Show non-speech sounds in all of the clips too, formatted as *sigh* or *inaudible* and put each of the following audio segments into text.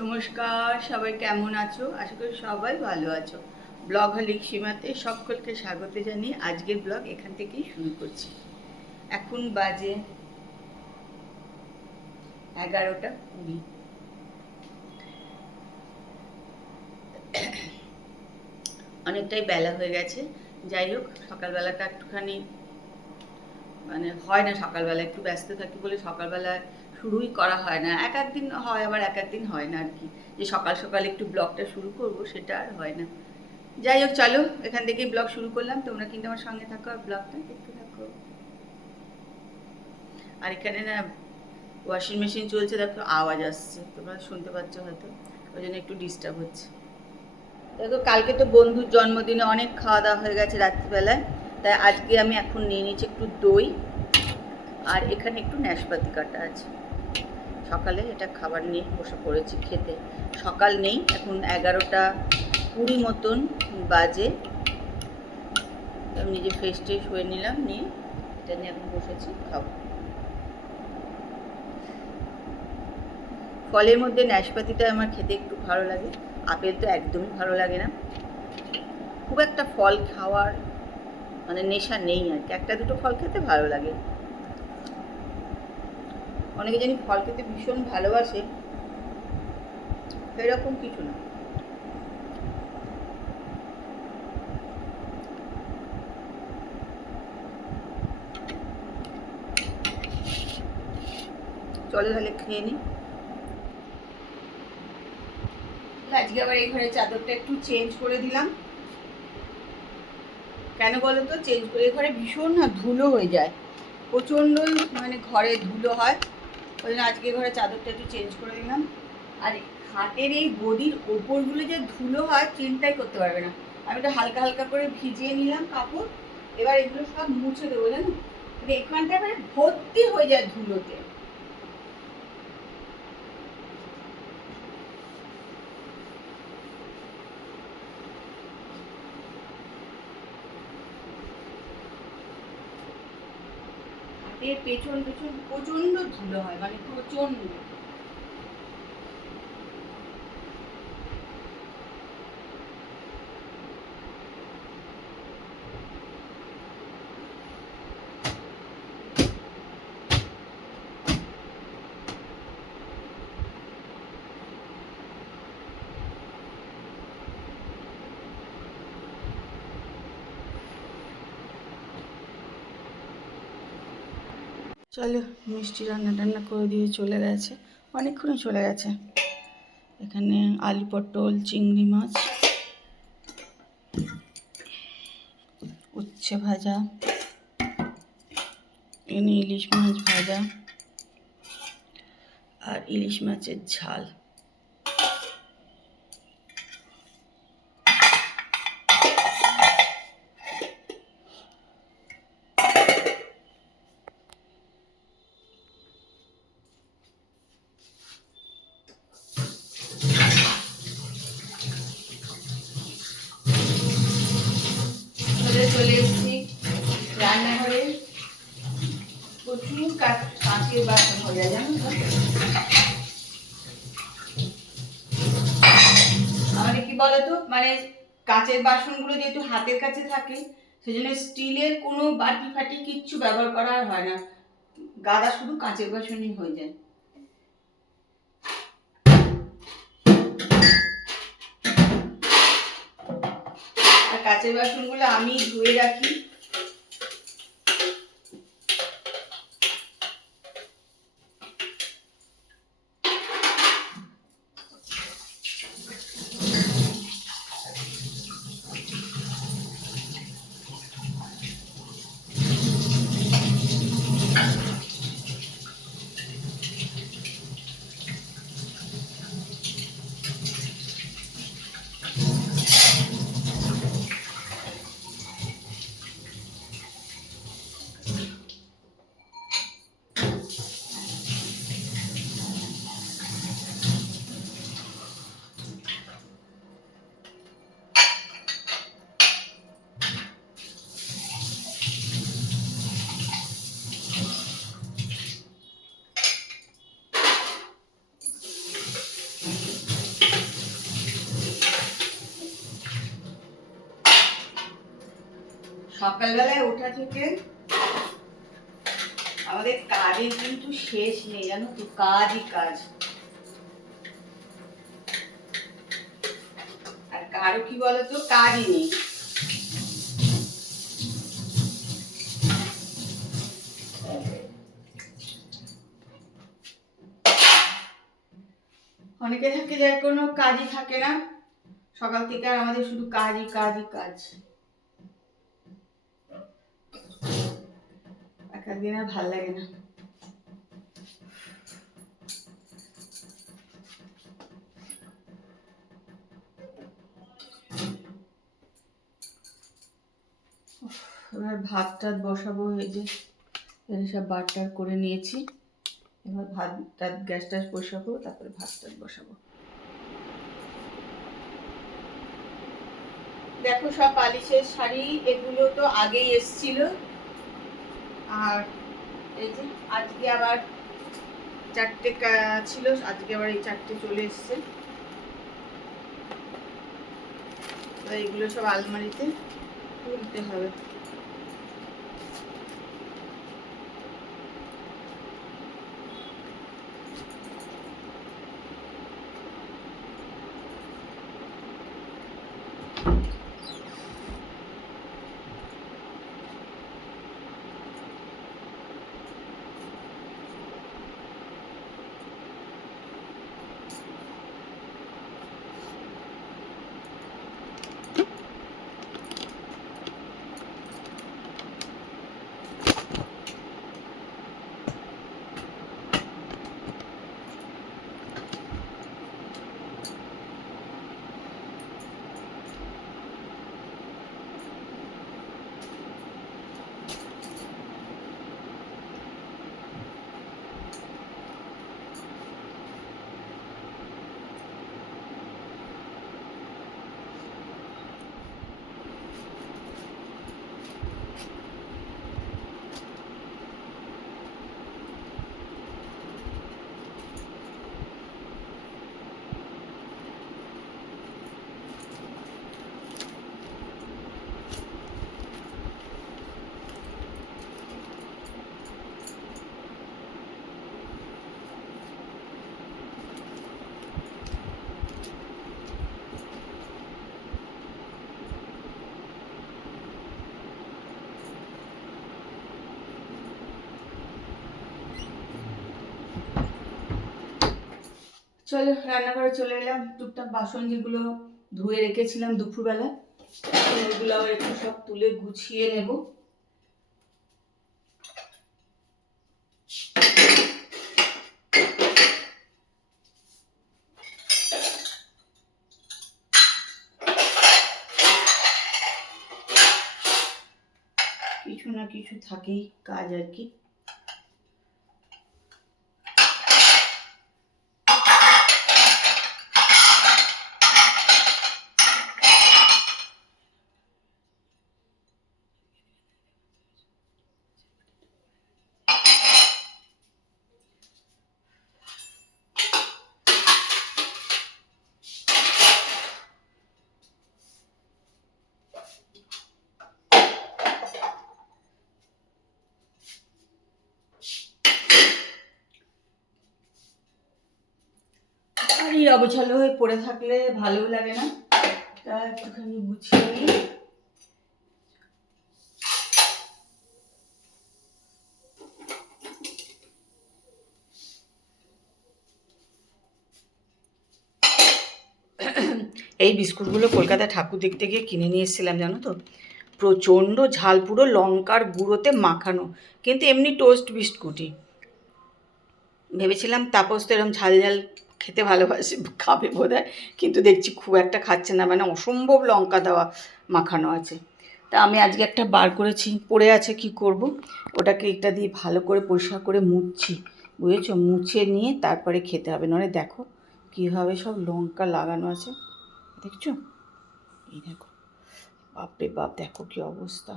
নমস্কার, সবাই কেমন আছো? আশা করি সবাই ভালো আছো। ব্লগ হলিক সীমাতে সকলকে স্বাগত জানিয়ে আজকের ব্লগ এখান থেকেই শুরু করছি। এখন বাজে এগারোটা কুড়ি। অনেকটাই বেলা হয়ে গেছে। যাই হোক, সকালবেলাটা একটুখানি মানে হয় না সকালবেলা, একটু ব্যস্ত থাকি বলে সকালবেলা শুরুই করা হয় না। এক একদিন হয়, আবার এক একদিন হয় না আর কি যে সকাল সকাল একটু ব্লগটা শুরু করব, সেটা আর হয় না। যাই হোক, চলো, এখান থেকেই ব্লগ শুরু করলাম। তোমরা কিন্তু আমার সঙ্গে থাকো আর ব্লগটা দেখতে থাকো। আর এখানে না ওয়াশিং মেশিন চলছে, দেখো, আওয়াজ আসছে। তোমরা শুনতে পাচ্ছ হয়তো, ওই জন্য একটু ডিস্টার্ব হচ্ছে। দেখো, কালকে তো বন্ধুর জন্মদিনে অনেক খাওয়া দাওয়া হয়ে গেছে রাত্রিবেলায়। তাই আজকে আমি এখন নিয়ে নিচ্ছি একটু দই আর এখানে একটু ন্যাশপাতি কাটা আছে। সকালে এটা খাবার নিয়ে বসে পড়েছি খেতে। সকাল নেই, এখন এগারোটা কুড়ি মতন বাজে। আমি নিজে ফ্রেশ ট্রেশ হয়ে নিলাম, নিয়ে এটা নিয়ে এখন বসেছি, খাব। ফলের মধ্যে ন্যাশপাতিটা আমার খেতে একটু ভালো লাগে, আপেল তো একদমই ভালো লাগে না। খুব একটা ফল খাওয়ার মানে নেশা নেই আর কি। একটা দুটো ফল খেতে ভালো লাগে। অনেকে জানি ফল খেতে ভীষণ ভালোবাসে। এরকম কিছু না। চলো তাহলে খেয়ে নিই আজকে আবার এই ঘরের চাদরটা একটু চেঞ্জ করে দিলাম। কেন বলো তো? চেঞ্জ করে ঘরে ভীষণ না ধুলো হয়ে যায়। প্রচণ্ডই মানে ঘরে ধুলো হয়। ওই জন্য আজকে ঘরে চাদরটা একটু চেঞ্জ করে দিলাম আর খাটের এই গদির ওপরগুলো যে ধুলো হয় চিন্তাই করতে পারবে না। আমি একটু হালকা হালকা করে ভিজিয়ে নিলাম কাপড়। এবার এগুলো সব মুছে দেবো, জানো? মানে এখানটা মানে ভর্তি হয়ে যায় ধুলোতে। পেছন পেছন প্রচণ্ড ধুলো হয় মানে প্রচণ্ড চলো মিষ্টি রান্না টান্না করে দিয়ে চলে গেছে। অনেকক্ষণই চলে গেছে। এখানে আলু পটল, চিংড়ি মাছ, উচ্ছে ভাজা এখানে ইলিশ মাছ ভাজা, আর ইলিশ মাছের ঝাল চলে চলে এসেছি রান্নাঘরে প্রচুর কাঠ- কাঁচের বাসন হয়ে যায় জানো তো আমাদের কি বলতো? মানে কাচের বাসনগুলো যেহেতু হাতের কাছে থাকে, সেজন্য স্টিলের কোনো বাটি ফাটি কিচ্ছু ব্যবহার করা আর হয় না। গাদা শুধু কাঁচের বাসনই হয়ে যায়। আর কাঁচের বাসনগুলো আমি ধুয়ে রাখি। সকালবেলায় ওঠা থেকে আমাদের কাজের কিন্তু শেষ নেই, জানো তো, কাজই কাজ। আর কারও কি কাজই নেই। অনেকে থাকে যার কোনো কাজই থাকে না। সকাল থেকে আর আমাদের শুধু কাজই কাজই, কাজ। একদিন আর ভালো লাগে না। এবার ভাত টাত বসাবো, এই যে সব বার টার করে নিয়েছি। এবার ভাত টাত গ্যাস ট্যাস বসাবো, তারপরে ভাত টাত বসাবো। দেখো সব পালিশের শাড়ি, এগুলো তো আগেই এসছিল। আর এই যে আজকে আবার চারটে ছিল, আজকে আবার এই চারটে চলে এসছে। তো এগুলো সব আলমারিতে তুলতে হবে। চলো, রান্নাঘরে চলে এলাম। টুকটাক বাসন যেগুলো ধুয়ে রেখেছিলাম দুপুরবেলা ওইগুলো আবার একটু সব তুলে গুছিয়ে নেব। কিছু না কিছু থাকেই, কাজ আর কি। এই হয়ে পড়ে থাকলে ভালো লাগে না। তা একটুখানি গুছিয়ে এই বিস্কুটগুলো কলকাতা ঠাকুর দেখতে গিয়ে কিনে নিয়ে এসেছিলাম, জানো তো? প্রচণ্ড ঝাল, পুরো লঙ্কার গুঁড়োতে মাখানো, কিন্তু এমনি টোস্ট বিস্কুটই। ভেবেছিলাম তাপস তো এরকম ঝাল ঝাল খেতে ভালোবাসে, খাবে বোধ হয় কিন্তু দেখছি খুব একটা খাচ্ছে না মানে অসম্ভব লঙ্কা দেওয়া মাখানো আছে। তা আমি আজকে একটা বার করেছি, পড়ে আছে কি করব? ওটাকে এটা দিয়ে ভালো করে পরিষ্কার করে মুছছি, বুঝেছ? মুছে নিয়ে তারপরে খেতে হবে নয় দেখো কীভাবে সব লঙ্কা লাগানো আছে। দেখছ? এই দেখো। বাপরে বাপ, দেখো কি অবস্থা।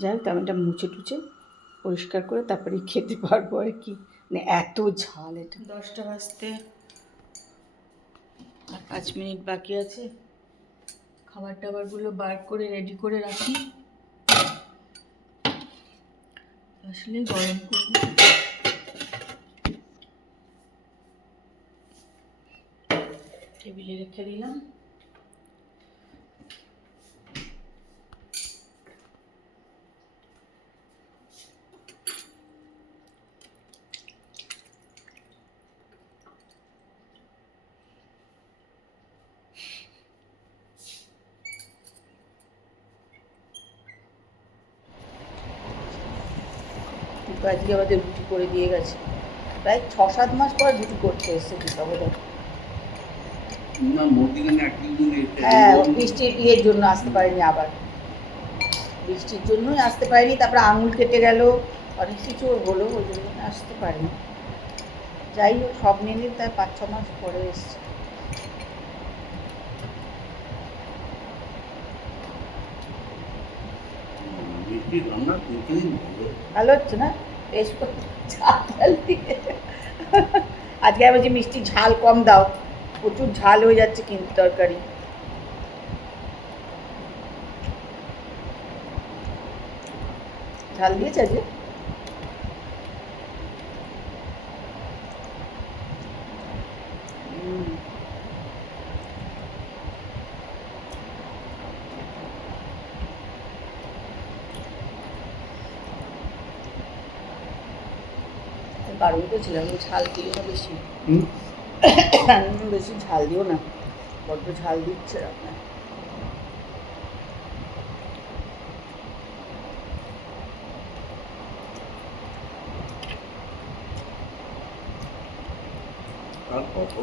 যাই হোক, আমি এটা মুছে টুছে পরিষ্কার করে তারপরে খেতে পারব আর কি। মানে এত ঝাল এটা। দশটা বাজতে আর পাঁচ মিনিট বাকি আছে। খাবার টাবারগুলো বার করে রেডি করে রাখি। আসলে গরম করব টেবিলে রেখে দিলাম। আজকে আমাদের রুটি করে দিয়ে গেছে। প্রায় ছ সাত মাস পর রুটি করতে এসছে দীপা বোধহয় না মধ্যিখানে একদিন যদি এসে হ্যাঁ বৃষ্টির ইয়ের জন্য আসতে পারেনি আবার। বৃষ্টির জন্যই আসতে পারেনি তারপরে আঙুল কেটে গেল অনেক কিছু হলো ওই জন্য আসতে পারেনি। যাই হোক সব মিলিয়ে তার পাঁচ ছ মাস পরে এসছে। ভালো হচ্ছে না? করে ঝাল আজকে আমি বলছি, মিষ্টি ঝাল কম দাও। প্রচুর ঝাল হয়ে যাচ্ছে কিন্তু তরকারি। ঝাল দিয়েছে আজকে? বারণ তো ছিলাম ঝাল দিও না বেশি। *coughs* বেশি ঝাল দিও না বড্ড ঝাল দিচ্ছে আপনার আর কত